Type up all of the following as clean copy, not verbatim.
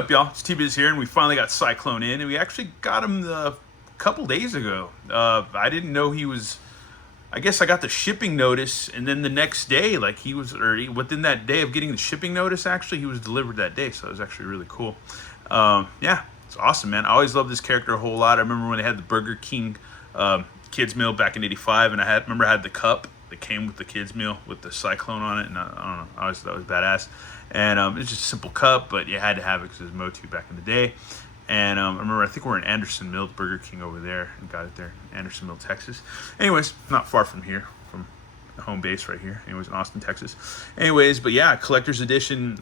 What's up, y'all? It's T-Biz here, and we finally got Sy-Klone in, and we actually got him a couple days ago. I didn't know he was. I guess I got the shipping notice, and then the next day, like within that day of getting the shipping notice, actually, he was delivered that day, so it was actually really cool. Yeah, it's awesome, man. I always loved this character a whole lot. I remember when they had the Burger King kids meal back in '85, and I had the cup that came with the kids meal with the Sy-Klone on it, and I don't know, I always thought it was badass. And it's just a simple cup, but you had to have it because it was Motu back in the day. And I remember, I think we're in Andersonville, Burger King over there, and got it there, Andersonville, Texas. Anyways, not far from here, from the home base right here. Anyways, in Austin, Texas. Anyways, but yeah, collector's edition,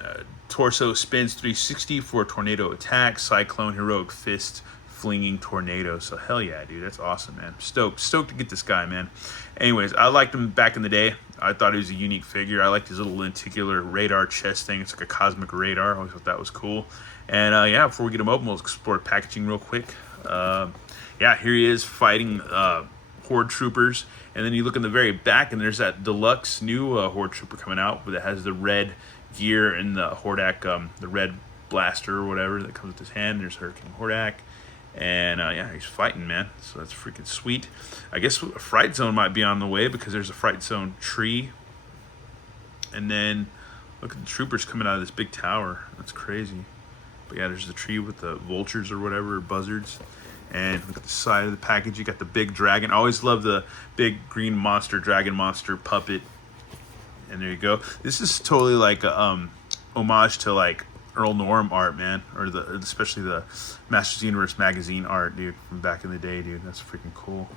torso spins 360 for tornado attack, Sy-Klone heroic fist flinging tornado. So hell yeah, dude, that's awesome, man. Stoked to get this guy, man. Anyways, I liked him back in the day. I thought he was a unique figure. I liked his little lenticular radar chest thing. It's like a cosmic radar. I always thought that was cool. And yeah, before we get him open, we'll explore packaging real quick. Yeah, here he is fighting Horde troopers. And then you look in the very back, and there's that deluxe new Horde trooper coming out that has the red gear and the Hordak, the red blaster or whatever that comes with his hand. There's Hurricane Hordak. And yeah, he's fighting, man. So that's freaking sweet. I guess a Fright Zone might be on the way because there's a Fright Zone tree. And then look at the troopers coming out of this big tower. That's crazy. But yeah, there's the tree with the vultures or whatever, or buzzards. And look at the side of the package. You got the big dragon. I always love the big green monster, dragon monster puppet. And there you go. This is totally like a homage to like Earl Norm art, man, or especially the Masters Universe magazine art, dude, from back in the day, dude. That's freaking cool.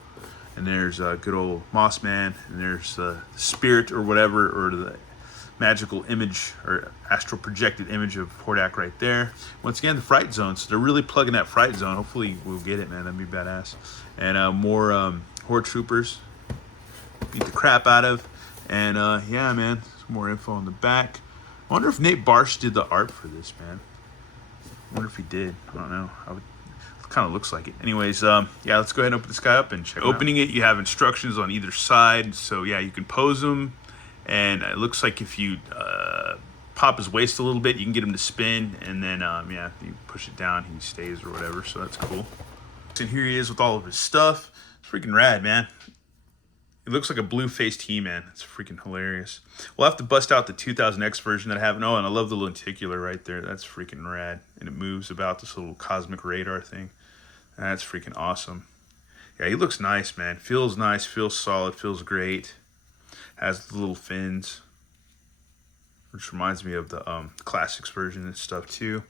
And there's a good old Moss Man, and there's the spirit or whatever, or the magical image or astral projected image of Hordak right there. Once again, the Fright Zone. So they're really plugging that Fright Zone. Hopefully we'll get it, man. That'd be badass. And more Horde troopers. Beat the crap out of. And yeah, man. Some more info on the back. I wonder if Nate Barsh did the art for this, man. I wonder if he did. I don't know. It kind of looks like it. Anyways, yeah, let's go ahead and open this guy up and check Opening it, you have instructions on either side. So yeah, you can pose him. And it looks like if you pop his waist a little bit, you can get him to spin. And then, yeah, you push it down, he stays or whatever. So that's cool. And here he is with all of his stuff. It's freaking rad, man. It looks like a blue-faced He-Man. It's freaking hilarious. We'll have to bust out the 2000X version that I have. Oh, and I love the lenticular right there. That's freaking rad. And it moves about this little cosmic radar thing. That's freaking awesome. Yeah, he looks nice, man. Feels nice, feels solid, feels great. Has the little fins, which reminds me of the classics version and stuff too.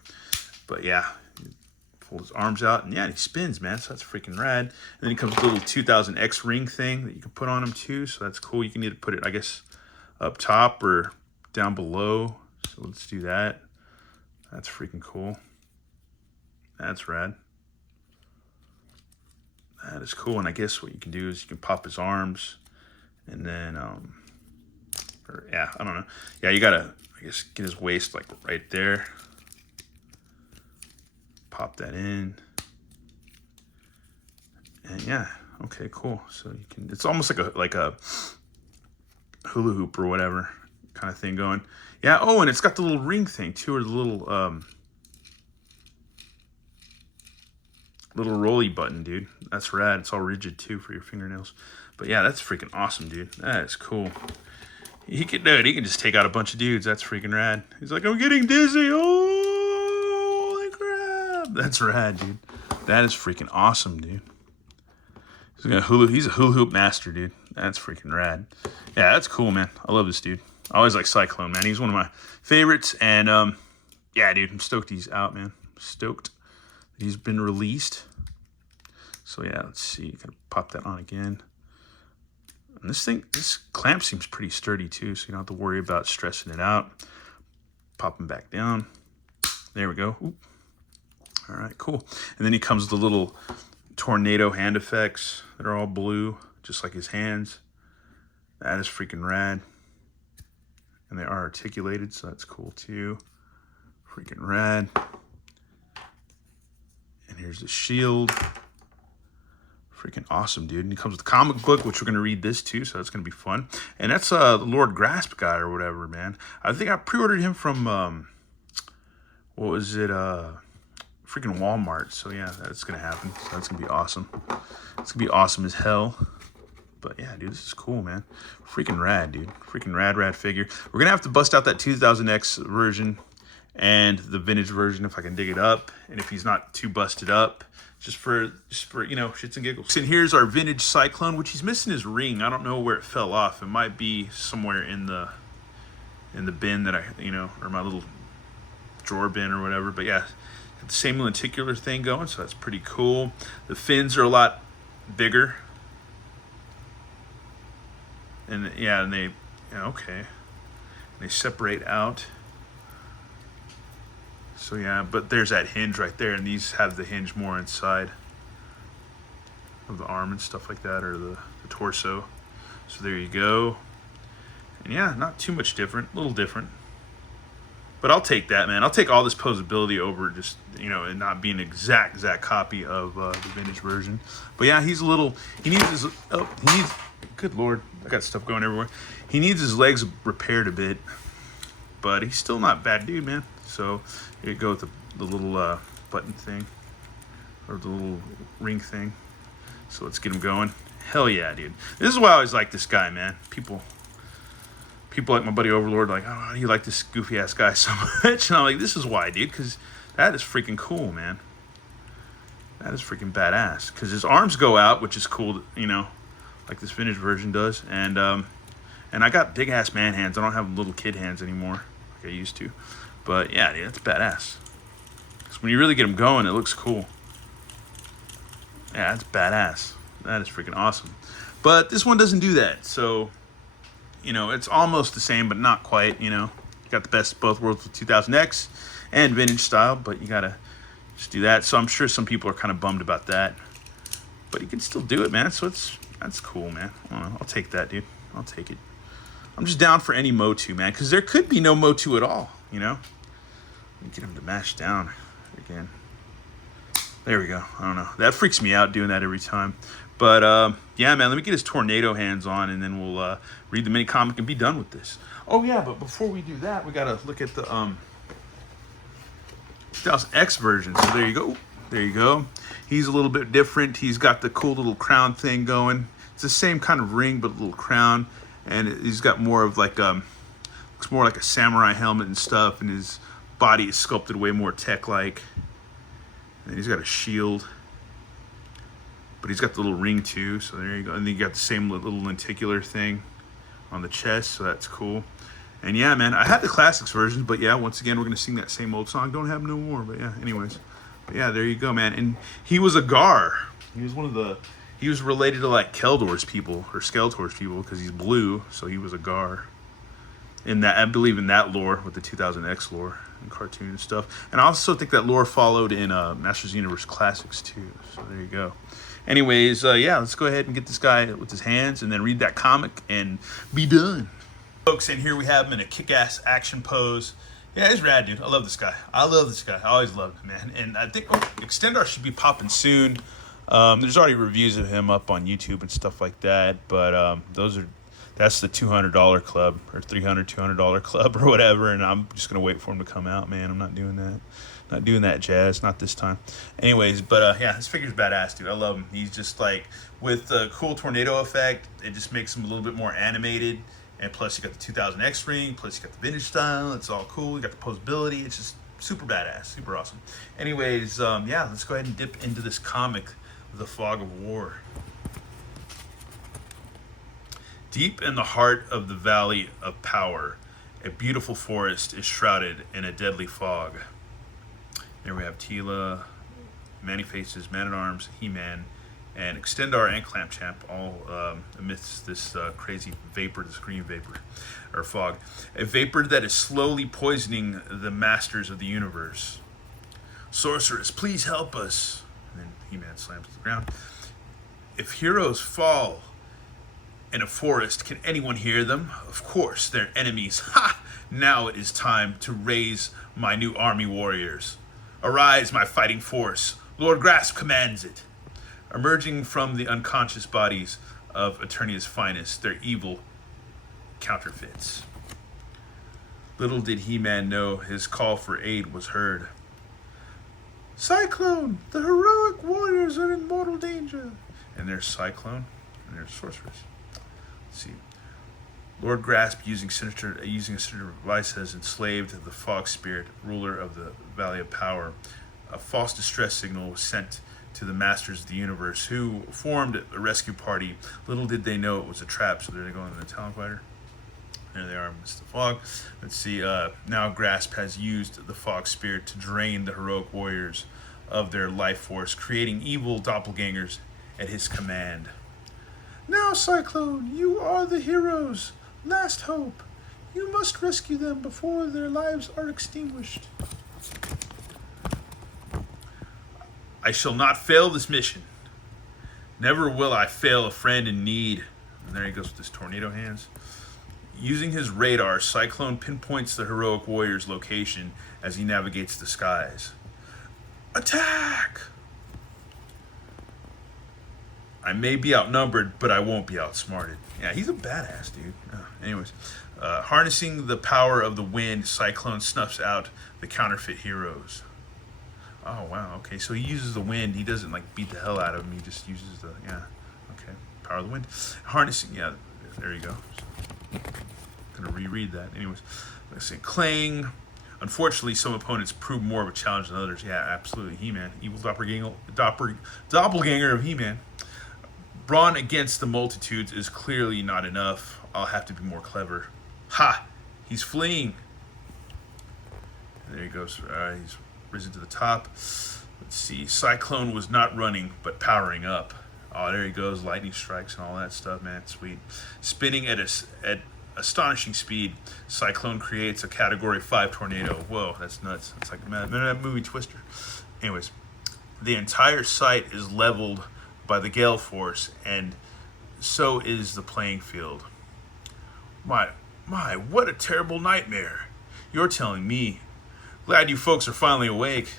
But yeah, pull his arms out, and yeah, he spins, man. So that's freaking rad. And then he comes with a little 2000X ring thing that you can put on him too. So that's cool. You can either put it, I guess, up top or down below. So let's do that. That's freaking cool. That's rad. That is cool. And I guess what you can do is you can pop his arms, and then or yeah, I don't know. Yeah, you gotta, I guess, get his waist like right there. Pop that in. And yeah, okay, cool. So you can, it's almost like a hula hoop or whatever kind of thing going. Yeah, oh, and it's got the little ring thing too, or the little little rolly button, dude. That's rad. It's all rigid too for your fingernails. But yeah, that's freaking awesome, dude. That is cool. He can do it. He can just take out a bunch of dudes. That's freaking rad. He's like, I'm getting dizzy. Oh, holy crap. That's rad, dude. That is freaking awesome, dude. He's a hula hoop master, dude. That's freaking rad. Yeah, that's cool, man. I love this dude. I always like Sy-Klone, man. He's one of my favorites. And yeah, dude, I'm stoked he's out, man. Stoked that he's been released. So yeah, let's see. Gotta pop that on again. And this clamp seems pretty sturdy too, so you don't have to worry about stressing it out. Pop him back down. There we go. Oop. All right, cool. And then he comes with the little tornado hand effects that are all blue, just like his hands. That is freaking rad. And they are articulated, so that's cool too. Freaking rad. And here's the shield. Freaking awesome, dude. And he comes with a comic book, which we're going to read this too, so that's going to be fun. And that's the Lord Grasp guy or whatever, man. I think I pre-ordered him from, what was it? Freaking Walmart. So yeah, that's gonna happen. So that's gonna be awesome. It's gonna be awesome as hell. But yeah, dude, this is cool, man. Freaking rad, dude. Freaking rad figure. We're gonna have to bust out that 2000X version and the vintage version if I can dig it up, and if he's not too busted up, just for you know, shits and giggles. And here's our vintage Sy-Klone, which he's missing his ring. I don't know where it fell off. It might be somewhere in the bin that I, you know, or my little drawer bin or whatever. But yeah, the same lenticular thing going, so that's pretty cool. The fins are a lot bigger, and yeah, and they, yeah, okay, they separate out. So yeah, but there's that hinge right there, and these have the hinge more inside of the arm and stuff like that, or the torso. So there you go. And yeah, not too much different, a little different. But I'll take that, man. I'll take all this posability over just, you know, and not being an exact copy of the vintage version. But yeah, he's a little, he needs, good Lord, I got stuff going everywhere. He needs his legs repaired a bit, but he's still not a bad dude, man. So here you go with the little button thing, or the little ring thing. So let's get him going. Hell yeah, dude. This is why I always like this guy, man. People like my buddy Overlord, like, oh, how do you like this goofy ass guy so much? And I'm like, this is why, dude, because that is freaking cool, man. That is freaking badass. Because his arms go out, which is cool, you know, like this vintage version does. And I got big ass man hands. I don't have little kid hands anymore like I used to. But yeah, dude, that's badass. Because when you really get him going, it looks cool. Yeah, that's badass. That is freaking awesome. But this one doesn't do that, so, you know, it's almost the same, but not quite, you know. You got the best of both worlds with 2000X and vintage style, but you gotta just do that. So I'm sure some people are kind of bummed about that. But you can still do it, man. So that's cool, man. I don't know. I'll take that, dude. I'll take it. I'm just down for any Motu, man, because there could be no Motu at all, you know. Let me get him to mash down again. There we go. I don't know. That freaks me out doing that every time. But yeah, man, let me get his tornado hands on, and then we'll read the mini comic and be done with this. Oh yeah, but before we do that, we gotta look at the 2000X version. So there you go. There you go. He's a little bit different. He's got the cool little crown thing going. It's the same kind of ring, but a little crown, and he's got more of like looks more like a samurai helmet and stuff, and his body is sculpted way more tech-like. And he's got a shield, but he's got the little ring too, so there you go. And then you got the same little lenticular thing on the chest, so that's cool. And yeah, man, I had the classics version, but yeah, once again, we're gonna sing that same old song, Don't Have No More. But yeah, anyways, but yeah, there you go, man. And he was a Gar. He was he was related to like Keldor's people or Skeletor's people because he's blue, so he was a Gar. In that, I believe in that lore with the 2000X lore and cartoon and stuff. And I also think that lore followed in Masters of the Universe Classics too. So there you go. Anyways, yeah, let's go ahead and get this guy with his hands and then read that comic and be done. Folks, and here we have him in a kick-ass action pose. Yeah, he's rad, dude. I love this guy. I always loved him, man. And I think Extendar should be popping soon. There's already reviews of him up on YouTube and stuff like that. But that's the $200 club or $200 club or whatever, and I'm just gonna wait for him to come out, man. I'm not doing that jazz, not this time. Anyways, but yeah, this figure's badass, dude. I love him. He's just like, with the cool tornado effect, it just makes him a little bit more animated, and plus you got the 2000X ring, plus you got the vintage style. It's all cool. You got the posability. It's just super badass, super awesome. Anyways, yeah, let's go ahead and dip into this comic, The Fog of War. Deep in the heart of the Valley of Power, a beautiful forest is shrouded in a deadly fog. There we have Tila, Many-Faces, Man-at-Arms, He-Man, and Extendar and Clampchamp, all amidst this crazy vapor, this green vapor, or fog. A vapor that is slowly poisoning the masters of the universe. Sorceress, please help us. And then He-Man slams to the ground. If heroes fall in a forest, can anyone hear them? Of course, they're enemies. Ha! Now it is time to raise my new army warriors. Arise, my fighting force. Lord Grasp commands it. Emerging from the unconscious bodies of Eternia's finest, their evil counterfeits. Little did He-Man know his call for aid was heard. Sy-Klone, the heroic warriors are in mortal danger. And there's Sy-Klone, and there's Sorceress. Let's see. Lord Grasp, using a sinister device, has enslaved the Fog Spirit, ruler of the Valley of Power. A false distress signal was sent to the Masters of the Universe, who formed a rescue party. Little did they know it was a trap, so they're going to the Talon Fighter. There they are, Mr. Fog. Let's see, now Grasp has used the Fog Spirit to drain the heroic warriors of their life force, creating evil doppelgangers at his command. Now, Sy-Klone, you are the heroes. Last hope. You must rescue them before their lives are extinguished. I shall not fail this mission. Never will I fail a friend in need. And there he goes with his tornado hands. Using his radar, Sy-Klone pinpoints the heroic warrior's location as he navigates the skies. Attack! I may be outnumbered, but I won't be outsmarted. Yeah, he's a badass, dude. Anyways, harnessing the power of the wind, Sy-Klone snuffs out the counterfeit heroes. Oh, wow, okay, so he uses the wind. He doesn't, like, beat the hell out of them. He just uses the, yeah, okay, power of the wind. Harnessing, yeah, there you go. I'm going to reread that. Anyways, let's say Clang. Unfortunately, some opponents prove more of a challenge than others. Yeah, absolutely. He-Man. Evil doppelganger of He-Man. Brawn against the multitudes is clearly not enough. I'll have to be more clever. Ha! He's fleeing. There he goes. He's risen to the top. Let's see. Sy-Klone was not running, but powering up. Oh, there he goes. Lightning strikes and all that stuff, man. Sweet. Spinning at astonishing speed, Sy-Klone creates a Category 5 tornado. Whoa, that's nuts. It's like that movie Twister. Anyways, the entire site is leveled by the gale force, and so is the playing field. My, what a terrible nightmare. You're telling me. Glad you folks are finally awake.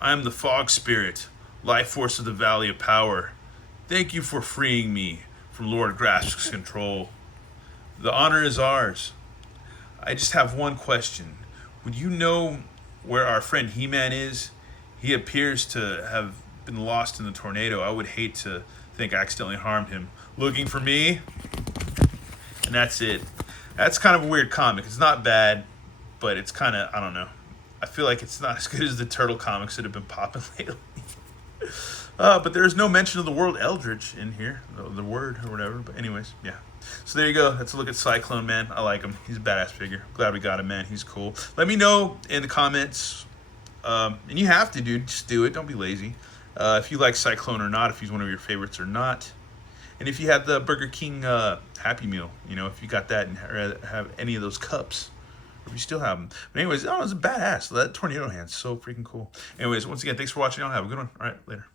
I am the Fog Spirit, life force of the Valley of Power. Thank you for freeing me from Lord Grasp's control. The honor is ours. I just have one question. Would you know where our friend He-Man is? He appears to have been lost in the tornado. I would hate to think I accidentally harmed him. Looking for me? And that's it. That's kind of a weird comic. It's not bad, but it's kind of, I don't know. I feel like it's not as good as the Turtle comics that have been popping lately. But there's no mention of the word Eldritch in here, the word or whatever. But anyways, yeah. So there you go. That's a look at Sy-Klone, man. I like him. He's a badass figure. Glad we got him, man. He's cool. Let me know in the comments. And you have to, dude. Just do it. Don't be lazy. If you like Sy-Klone or not, if he's one of your favorites or not. And if you had the Burger King Happy Meal, you know, if you got that and have any of those cups. Or if you still have them. But anyways, oh, it's a badass. That tornado hand's so freaking cool. Anyways, once again, thanks for watching. I'll have a good one. All right, later.